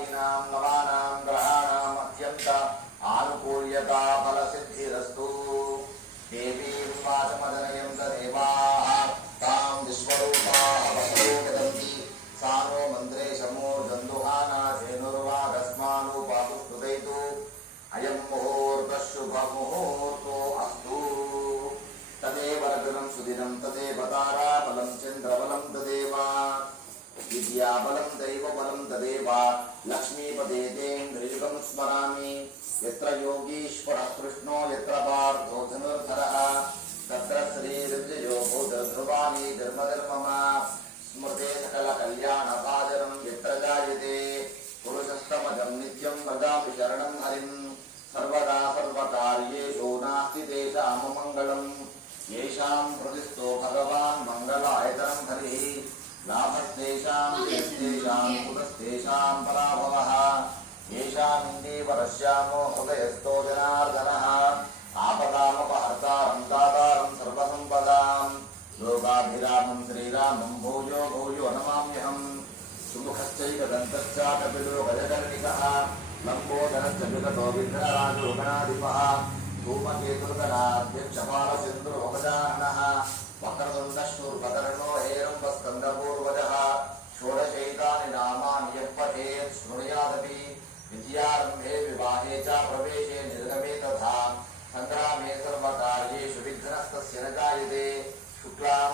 सर्वादीनां नवानां ग्रहाणाम् अत्यन्त आनुकूल्यता फलसिद्धिरस्तु। देवीं वाचमदनयन्त देवाः तां विश्वरूपाः वसतो वदन्ति सा नो मन्त्रे शमोर्गन्धुहाना धेनुर्वागस्मानुपातुस्तुतैतु अयं मुहूर्तः शुभमुहूर्तो अस्तु। तदेव लग्नं सुदिनं तदेव ताराबलं चन्द्रबलं तदेव विद्याबलं दैवबलं तदेव लक्ष्मीपदे तेन्द्रियुगं स्मरामि। यत्र योगीश्वरः कृष्णो यत्र पार्थो धनुर्धरः तत्र श्रीर्विजयो भूतध्रुवाणि धर्मधर्ममा स्मृते सकलकल्याणसागरं यत्र जायते पुरुषस्तमजं नित्यं व्रजामि शरणं हरिं। सर्वदा सर्वकार्येषु नास्ति तेषाममङ्गलम् येषां प्रतिष्ठो भगवान् मङ्गलायतनं हरिः लाभस्तेषां यस्तेषां कुतस्तेषां पराभवः। येषामिन्दीवरश्यामो हृदयस्थो जनार्दनः आपदामपहर्तारं दातारं सर्वसम्पदां लोकाभिरामं श्रीरामं भूयो भूयो नमाम्यहम्। सुमुखश्चैव दन्तश्च कपिलो गजकर्णिकः लम्बोदरश्च विगतो विघ्नराजो गणाधिपः धूमकेतुर्गणाध्यक्षपालचन्द्रोपजाननः वक्रतुण्डशूर्पकर्णो हेरम्बस्कन्दपूर्वजः षोडशैतानि नामानि यः पठेत् शृणुयादपि विद्यारम्भे विवाहे च प्रवेशे निर्गमे तथा सङ्ग्रामे सर्वकार्येषु विघ्नस्तस्य न जायते। शुक्लां